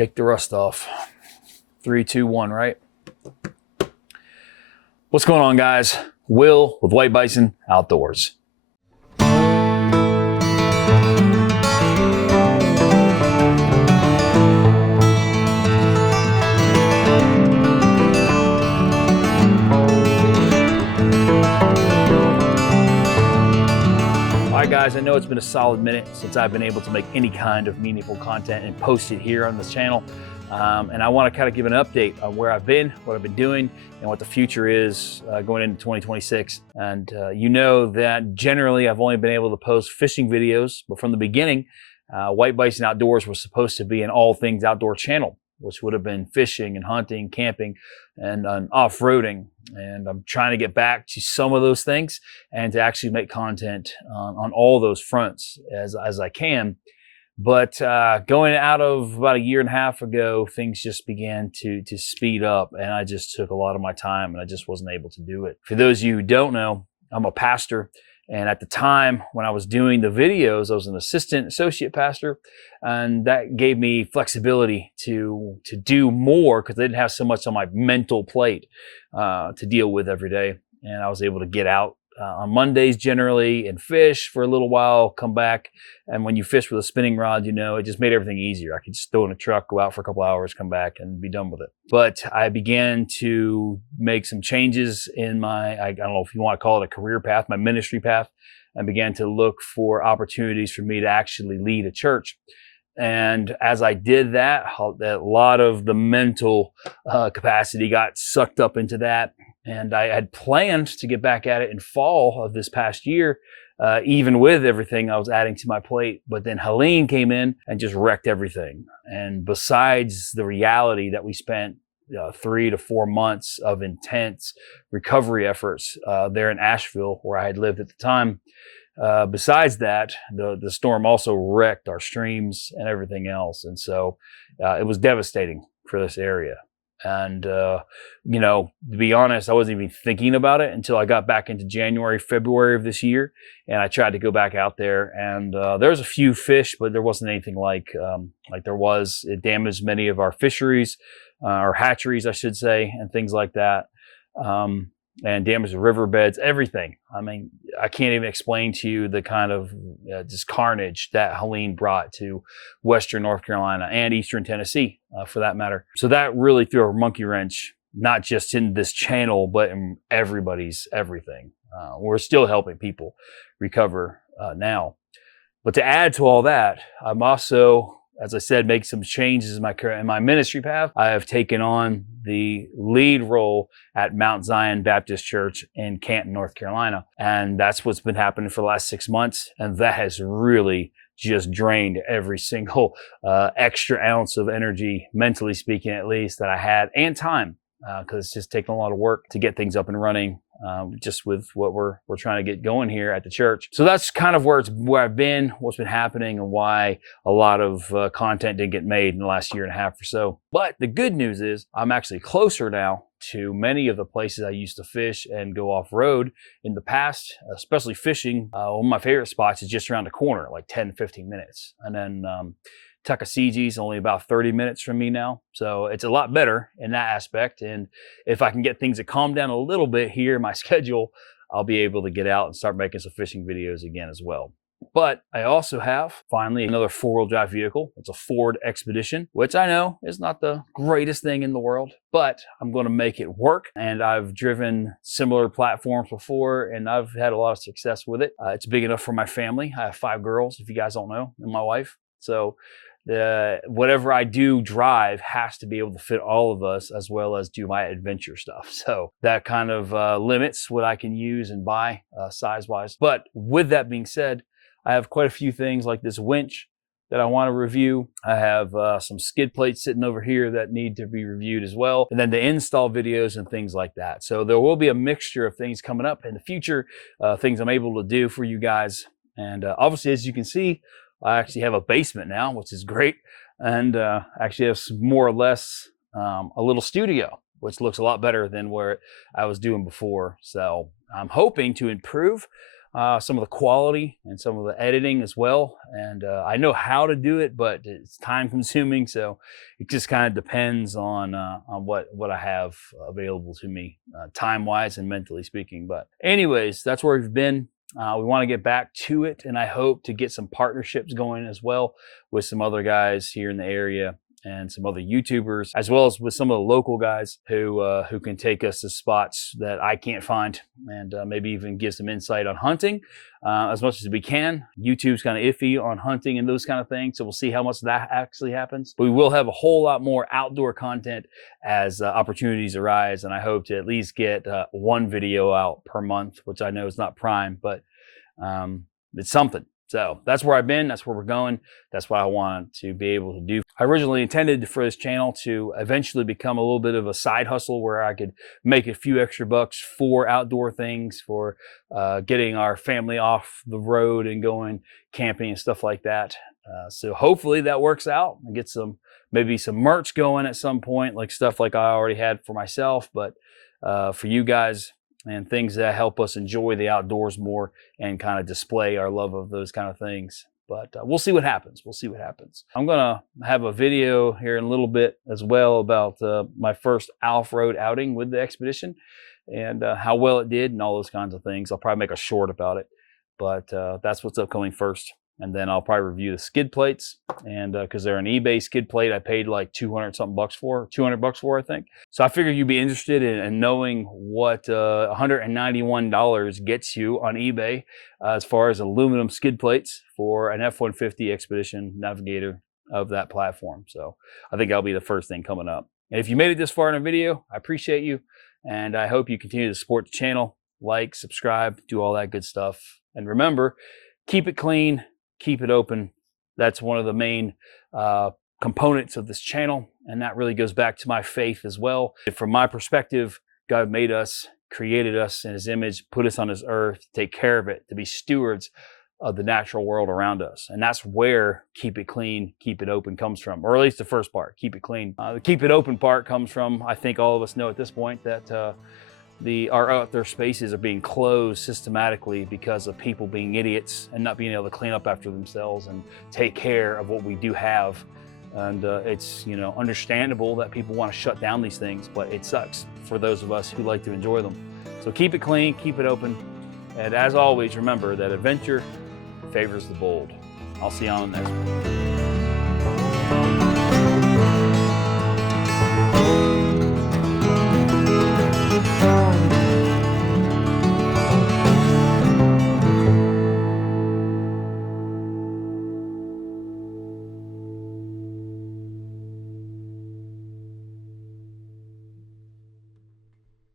Shake the rust off. 3, 2, 1, right? What's going on, guys? Will with White Bison Outdoors. All right, guys, I know it's been a solid minute since I've been able to make any kind of meaningful content and post it here on this channel. And I want to kind of give an update on where I've been, what I've been doing, and what the future is going into 2026. And you know that generally I've only been able to post fishing videos, but from the beginning, White Bison Outdoors was supposed to be an all things outdoor channel, which would have been fishing and hunting, camping, and off-roading. And I'm trying to get back to some of those things and to actually make content on all those fronts as I can. But going out of about a year and a half ago, things just began to speed up, and I just took a lot of my time and I just wasn't able to do it. For those of you who don't know, I'm a pastor. And at the time when I was doing the videos, I was an associate pastor, and that gave me flexibility to do more because I didn't have so much on my mental plate to deal with every day. And I was able to get out on Mondays generally and fish for a little while, come back. And when you fish with a spinning rod, you know, it just made everything easier. I could just throw in a truck, go out for a couple hours, come back and be done with it. But I began to make some changes in my, I don't know if you want to call it a career path, my ministry path, and began to look for opportunities for me to actually lead a church. And as I did that, a lot of the mental capacity got sucked up into that. And I had planned to get back at it in fall of this past year, even with everything I was adding to my plate. But then Helene came in and just wrecked everything. And besides the reality that we spent 3 to 4 months of intense recovery efforts there in Asheville, where I had lived at the time, besides that, the storm also wrecked our streams and everything else. And so it was devastating for this area. And, you know, to be honest, I wasn't even thinking about it until I got back into January, February of this year. And I tried to go back out there, and there was a few fish, but there wasn't anything like there was. It damaged many of our fisheries, or hatcheries, I should say, and things like that. And damaged the riverbeds, everything. I mean, I can't even explain to you the kind of just carnage that Helene brought to Western North Carolina and Eastern Tennessee, for that matter. So that really threw a monkey wrench, not just in this channel, but in everybody's everything. We're still helping people recover now. But to add to all that, I'm also, as I said, make some changes in my ministry path. I have taken on the lead role at Mount Zion Baptist Church in Canton, North Carolina. And that's what's been happening for the last 6 months. And that has really just drained every single extra ounce of energy, mentally speaking, at least, that I had, and time, because it's just taken a lot of work to get things up and running. Just with what we're trying to get going here at the church. So that's kind of where I've been, what's been happening, and why a lot of content didn't get made in the last year and a half or so. But the good news is I'm actually closer now to many of the places I used to fish and go off-road in the past, especially fishing. One of my favorite spots is just around the corner, like 10, 15 minutes. And then Tuckasegee only about 30 minutes from me now. So it's a lot better in that aspect. And if I can get things to calm down a little bit here in my schedule, I'll be able to get out and start making some fishing videos again as well. But I also have finally another 4-wheel drive vehicle. It's a Ford Expedition, which I know is not the greatest thing in the world, but I'm going to make it work. And I've driven similar platforms before, and I've had a lot of success with it. It's big enough for my family. I have 5 girls, if you guys don't know, and my wife. So whatever I do drive has to be able to fit all of us, as well as do my adventure stuff. So that kind of limits what I can use and buy size-wise. But with that being said, I have quite a few things like this winch that I want to review. I have some skid plates sitting over here that need to be reviewed as well. And then the install videos and things like that. So there will be a mixture of things coming up in the future, things I'm able to do for you guys. And obviously, as you can see, I actually have a basement now, which is great. And actually have more or less a little studio, which looks a lot better than where I was doing before. So I'm hoping to improve some of the quality and some of the editing as well. And I know how to do it, but it's time consuming. So it just kind of depends on what I have available to me, time wise and mentally speaking. But anyways, that's where we've been. We want to get back to it, and I hope to get some partnerships going as well with some other guys here in the area and some other YouTubers, as well as with some of the local guys who can take us to spots that I can't find, and maybe even give some insight on hunting as much as we can. YouTube's kind of iffy on hunting and those kind of things, so we'll see how much that actually happens. But we will have a whole lot more outdoor content as opportunities arise, and I hope to at least get one video out per month, which I know is not prime, but it's something. So that's where I've been, that's where we're going, that's what I want to be able to do. I originally intended for this channel to eventually become a little bit of a side hustle where I could make a few extra bucks for outdoor things, for getting our family off the road and going camping and stuff like that. So hopefully that works out and get maybe some merch going at some point, like stuff like I already had for myself, but for you guys, and things that help us enjoy the outdoors more and kind of display our love of those kind of things. But we'll see what happens. We'll see what happens. I'm gonna have a video here in a little bit as well about my first off-road outing with the expedition and how well it did and all those kinds of things. I'll probably make a short about it, but that's what's upcoming first. And then I'll probably review the skid plates, and because they're an eBay skid plate, I paid like 200 something bucks for, 200 bucks for, I think. So I figured you'd be interested in knowing what $191 gets you on eBay as far as aluminum skid plates for an F-150 Expedition Navigator of that platform. So I think that'll be the first thing coming up. And if you made it this far in a video, I appreciate you, and I hope you continue to support the channel, like, subscribe, do all that good stuff. And remember, keep it clean, keep it open. That's one of the main components of this channel, and that really goes back to my faith as well. From my perspective, God made us, created us in his image, put us on this earth to take care of it, to be stewards of the natural world around us. And that's where keep it clean, keep it open comes from, or at least the first part, keep it clean. The keep it open part comes from, I think all of us know at this point, that our outdoor spaces are being closed systematically because of people being idiots and not being able to clean up after themselves and take care of what we do have. And it's, you know, understandable that people want to shut down these things, but it sucks for those of us who like to enjoy them. So keep it clean, keep it open, and as always, remember that adventure favors the bold. I'll see you on the next one.